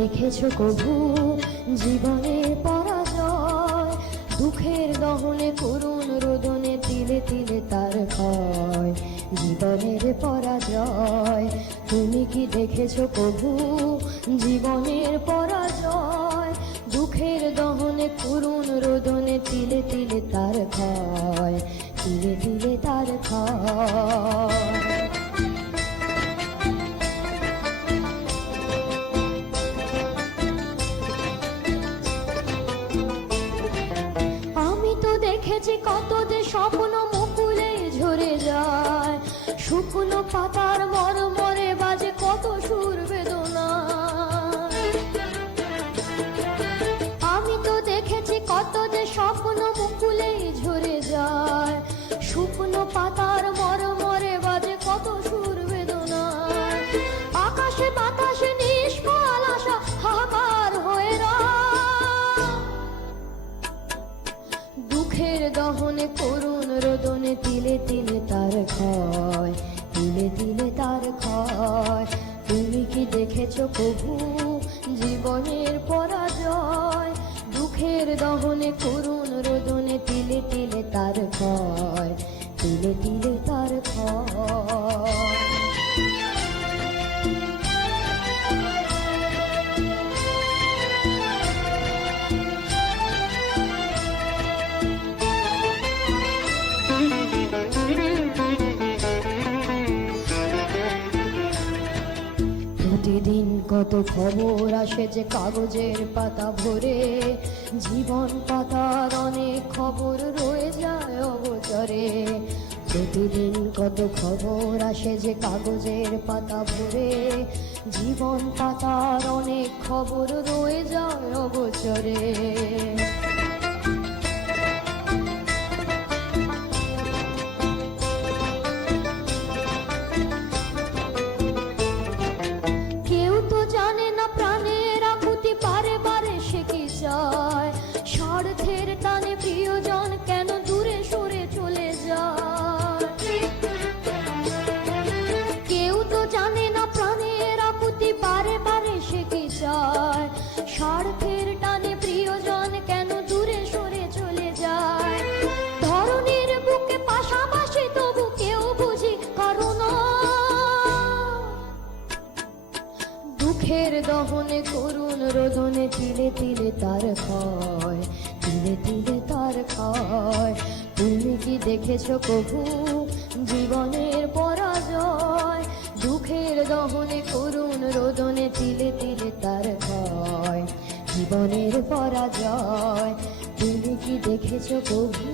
দেখেছো কভু জীবনের পরাজয়? দুঃখের দহনে করুণ রোদনে তিলে তিলে তার ক্ষয়, জীবনের পরাজয়। তুমি কি দেখেছো কভু জীবনের পরাজয়? দুঃখের দহনে করুণ রোদনে তিলে তিলে তার ক্ষয়, তিলে তিলে তার ক্ষয়। দেখেছি কত যে স্বপ্ন মুকুলে ঝরে যায়, শুকনো পাতার মরমরে বাজে কত সুর বেদনা। আমি তো দেখেছি কত যে স্বপ্ন মুকুলে ঝরে যায়, শুকনো পাতার মরমরে বাজে কত সুর বেদনা। আকাশে বাতাসে নিষ্ফল আশা হাহাকার হয়ে দুঃখের দহনে করুণ রোদনে তিলে তিলে তার ক্ষয়, তিলে তিলে তার ক্ষয়। তুমি কি দেখেছো কভু জীবনের পরাজয়? দুঃখের দহনে করুণ রোদনে তিলে তিলে তার ক্ষয়, তিলে তিলে তার ক্ষয়। প্রতিদিন কত খবর আসে যে কাগজের পাতা ভরে, জীবন পাতার অনেক খবর রয়ে যায় অগোচরে। প্রতিদিন কত খবর আসে যে কাগজের পাতা ভরে, জীবন পাতার অনেক খবর রয়ে যায় অগোচরে। স্বার্থের টানে প্রিয়জন কেন দূরে সরে চলে যায়? কেউ তো জানে না প্রাণের আকুতি বারে বারে সে কি চায়। স্বার্থের টানে প্রিয়জন কেন দূরে সরে চলে যায়? ধরনীর বুকে পাশাপাশি তবু কেউ বুঝি কারণ দুঃখের দহনে করুণ রোদনে তিলে তিলে তার ক্ষয়, তিলে তিলে তার ক্ষয়। তুমি কি দেখেছো কভু জীবনের পরাজয়? দুঃখের দহনে করুণ রোদনে তিলে তিলে তার ক্ষয়, জীবনের পরাজয়। তুমি কি দেখেছো কভু?